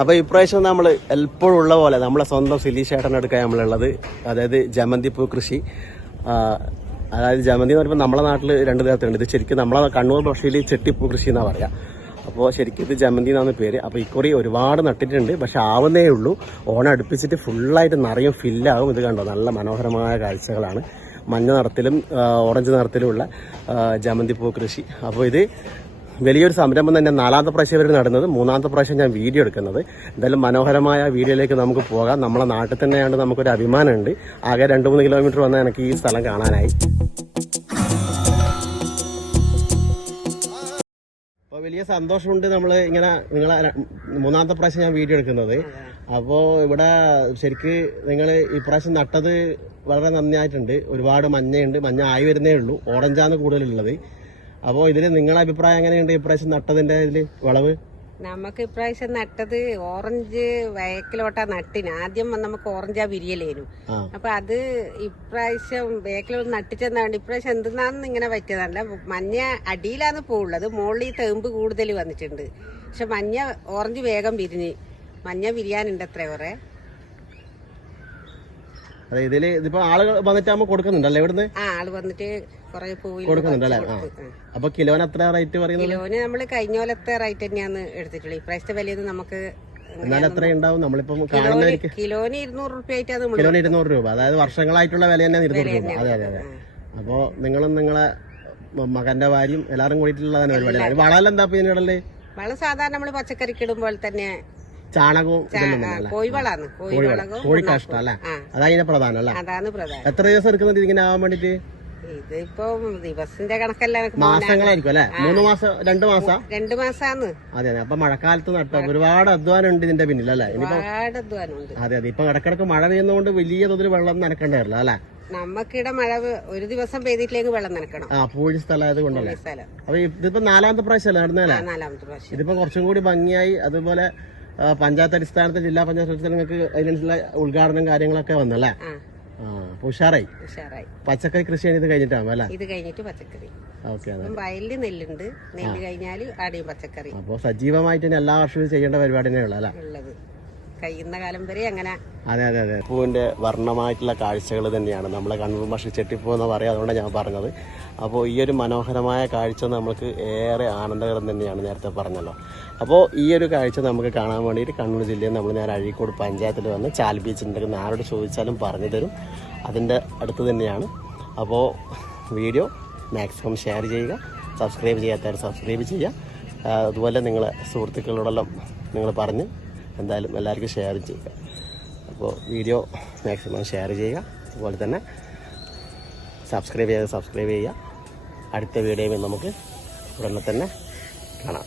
അപ്പോൾ ഇപ്രാവശ്യം നമ്മൾ എപ്പോഴും ഉള്ള പോലെ നമ്മളെ സ്വന്തം സിലി ചേട്ടനെടുക്കാൻ നമ്മളുള്ളത്, അതായത് ജമന്തിപ്പൂ കൃഷി. അതായത് ജമന്തി എന്ന് പറയുമ്പോൾ നമ്മളെ നാട്ടിൽ 2 തരത്തിലുണ്ട്. ഇത് ശരിക്കും നമ്മളെ കണ്ണൂർ ഭാഷയിൽ ചെട്ടിപ്പൂ കൃഷി എന്നാണ് പറയുക. അപ്പോൾ ശരിക്കും ഇത് ജമന്തി എന്നാണ് പേര്. അപ്പോൾ ഇക്കുറി ഒരുപാട് നട്ടിട്ടുണ്ട്, പക്ഷെ ആവുന്നേ ഉള്ളൂ. ഓണം അടുപ്പിച്ചിട്ട് ഫുള്ളായിട്ട് നിറയും ഫില്ലാകും. ഇത് കണ്ടോ, നല്ല മനോഹരമായ കാഴ്ചകളാണ്. മഞ്ഞ നിറത്തിലും ഓറഞ്ച് നിറത്തിലുമുള്ള ജമന്തിപ്പൂ കൃഷി. അപ്പോൾ ഇത് വലിയൊരു സംരംഭം തന്നെ. 4ാമത്തെ പ്രാവശ്യം ഇവർ നടുന്നത്, 3ാമത്തെ പ്രാവശ്യം ഞാൻ വീഡിയോ എടുക്കുന്നത്. എന്തായാലും മനോഹരമായ വീഡിയോയിലേക്ക് നമുക്ക് പോകാം. നമ്മളെ നാട്ടിൽ തന്നെയാണ്ട് നമുക്കൊരു അഭിമാനമുണ്ട്. ആകെ 2-3 കിലോമീറ്റർ വന്നാൽ എനിക്ക് ഈ സ്ഥലം കാണാനായി. അപ്പോൾ വലിയ സന്തോഷമുണ്ട് നമ്മൾ ഇങ്ങനെ നിങ്ങളെ 3ാമത്തെ പ്രാവശ്യം ഞാൻ വീഡിയോ എടുക്കുന്നത്. അപ്പോൾ ഇവിടെ ശരിക്ക് നിങ്ങൾ ഇപ്രാവശ്യം നട്ടത് വളരെ നന്നായിട്ടുണ്ട്. ഒരുപാട് മഞ്ഞയുണ്ട്, മഞ്ഞ ആയി വരുന്നേ ഉള്ളൂ. ഓറഞ്ചാണ് കൂടുതലുള്ളത്. അപ്പോൾ ഇതിൽ നിങ്ങളുടെ അഭിപ്രായം എങ്ങനെയുണ്ട് ഇപ്രാവശ്യം നട്ടതിന്റെ ഇതില് വിളവ്? നമുക്ക് ഇപ്രാവശ്യം നട്ടത് ഓറഞ്ച് വേക്കിലോട്ടാ നട്ടിന്. ആദ്യം നമുക്ക് ഓറഞ്ചാ വിരിയലേനു. അപ്പൊ അത് ഇപ്രാവശ്യം വേക്കിലോട്ട് നട്ടിച്ചെന്നാണ്ട് ഇപ്രാവശ്യം എന്തെന്നാന്ന് ഇങ്ങനെ പറ്റിയതല്ല. മഞ്ഞ അടിയിലാന്ന് പോകുള്ളത്, മുകളിൽ തേമ്പ് കൂടുതൽ വന്നിട്ടുണ്ട്. പക്ഷെ മഞ്ഞ ഓറഞ്ച് വേഗം വിരിഞ്ഞ്, മഞ്ഞ വിരിയാനുണ്ട് അത്ര കുറെ. ഇതില് ഇതിപ്പോ ആളുകൾ വന്നിട്ടാകുമ്പോ കൊടുക്കുന്നുണ്ടല്ലേ ഇവിടുന്ന്? ആള് വന്നിട്ട് കൊടുക്കുന്നുണ്ടല്ലേ? അപ്പൊ കിലോന് എത്ര റേറ്റ് പറയുന്നത്? കിലോന് നമ്മള് കഴിഞ്ഞ പോലത്തെ റേറ്റ് തന്നെയാണ് എടുത്തിട്ടുള്ളത്. ഇപ്രാവശ്യത്തെ വിലയൊന്നും നമുക്ക് എന്നാൽ എത്ര ഉണ്ടാവും? നമ്മളിപ്പം കിലോന് 200 രൂപ ആയിട്ടാണ്. കിലോന് 200 രൂപ, അതായത് വർഷങ്ങളായിട്ടുള്ള വില തന്നെ 200 രൂപ. അതെ അതെ അതെ. അപ്പൊ നിങ്ങളും നിങ്ങളെ മകന്റെ ഭാര്യയും എല്ലാരും കൂടിയിട്ടുള്ളതാണ് പരിപാടി. വളം എന്താ പിന്നീടല്ലേ? വളം സാധാരണ നമ്മള് പച്ചക്കറിക്ക് ഇടുമ്പോൾ തന്നെ ചാണകവും കോഴിവളാണ്. കോഴിക്കാഷ്ടം അല്ലെ? അതതിന്റെ പ്രധാനം അല്ലെ? അതാണ് പ്രധാനം. എത്ര ദിവസം എടുക്കുന്നുണ്ട് ഇതിങ്ങനെ ആവാൻ വേണ്ടിട്ട്? ഇതിപ്പോ ദിവസത്തിന്റെ കണക്കല്ല, മാസങ്ങളായിരിക്കും അല്ലെ? 3 മാസം 2 മാസം 2 മാസാന്ന്. അതെ അതെ. അപ്പൊ മഴക്കാലത്ത് നട്ട ഒരുപാട് അധ്വാനം ഉണ്ട് ഇതിന്റെ പിന്നിൽ അല്ലെ? ഒരുപാട് അധ്വാനമുണ്ട്. അതെ അതെ. ഇപ്പൊ ഇടക്കിടക്ക് മഴ പെയ്യുന്നതുകൊണ്ട് വലിയ തോതിൽ വെള്ളം നനക്കണ്ടായിരുന്നു അല്ലെ? നമുക്കിടെ മഴ ഒരു ദിവസം പെയ്തിട്ടില്ലെങ്കിൽ വെള്ളം നനക്കണം. പൂഴി സ്ഥലമായത് കൊണ്ടല്ലേ? അപ്പൊ ഇതിപ്പോ 4ാമത്തെ പ്രാവശ്യം നടന്നല്ലേ? 4ാമത്തെ പ്രാവശ്യം. ഇതിപ്പോ കുറച്ചും കൂടി ഭംഗിയായി. അതുപോലെ പഞ്ചായത്ത് അടിസ്ഥാനത്തിൽ, ജില്ലാ പഞ്ചായത്ത് നിങ്ങൾക്ക് അതിനനുസരിച്ചുള്ള ഉദ്ഘാടനം കാര്യങ്ങളൊക്കെ വന്നല്ലേ? ഉഷാറായി. പച്ചക്കറി കൃഷി ഇത് കഴിഞ്ഞിട്ടാവും അല്ലെ? ഇത് കഴിഞ്ഞിട്ട് പച്ചക്കറി. ഓക്കെ. വയലില് നെല്ലുണ്ട്, നെല്ല് കഴിഞ്ഞാല് ആടെയും പച്ചക്കറി. അപ്പൊ സജീവമായിട്ട് എല്ലാ വർഷവും ചെയ്യേണ്ട പരിപാടി തന്നെയുള്ള അല്ലെ? ഉള്ളത് കഴിയുന്ന കാലം വരെ അങ്ങനെ. അതെ അതെ അതെ. പൂവിന്റെ വർണ്ണമായിട്ടുള്ള കാഴ്ചകൾ തന്നെയാണ് നമ്മളെ കണ്ണൂർ ഭാഷ ചെട്ടിപ്പൂ എന്ന് പറയാം. അതുകൊണ്ടാണ് ഞാൻ പറഞ്ഞത്. അപ്പോൾ ഈ ഒരു മനോഹരമായ കാഴ്ച നമുക്ക് ഏറെ ആനന്ദകരം തന്നെയാണ്, നേരത്തെ പറഞ്ഞല്ലോ. അപ്പോൾ ഈ ഒരു കാഴ്ച നമുക്ക് കാണാൻ വേണ്ടിയിട്ട് കണ്ണൂർ ജില്ലയിൽ നമ്മൾ നേരെ അഴീക്കോട് പഞ്ചായത്തിൽ വന്ന് ചാൽ ബീച്ചിൻ്റെ ആരോട് ചോദിച്ചാലും പറഞ്ഞു തരും. അതിൻ്റെ അടുത്ത് തന്നെയാണ്. അപ്പോൾ വീഡിയോ മാക്സിമം ഷെയർ ചെയ്യുക, സബ്സ്ക്രൈബ് ചെയ്യാത്തവർ സബ്സ്ക്രൈബ് ചെയ്യുക. അതുപോലെ നിങ്ങളെ സുഹൃത്തുക്കളോടെല്ലാം നിങ്ങൾ പറഞ്ഞ് എന്തായാലും എല്ലാവർക്കും ഷെയർ ചെയ്യുക. അപ്പോൾ വീഡിയോ മാക്സിമം ഷെയർ ചെയ്യുക. അതുപോലെ തന്നെ സബ്സ്ക്രൈബ് ചെയ്യുക. അടുത്ത വീഡിയോയിൽ നമുക്ക് ഉടനെ തന്നെ കാണാം.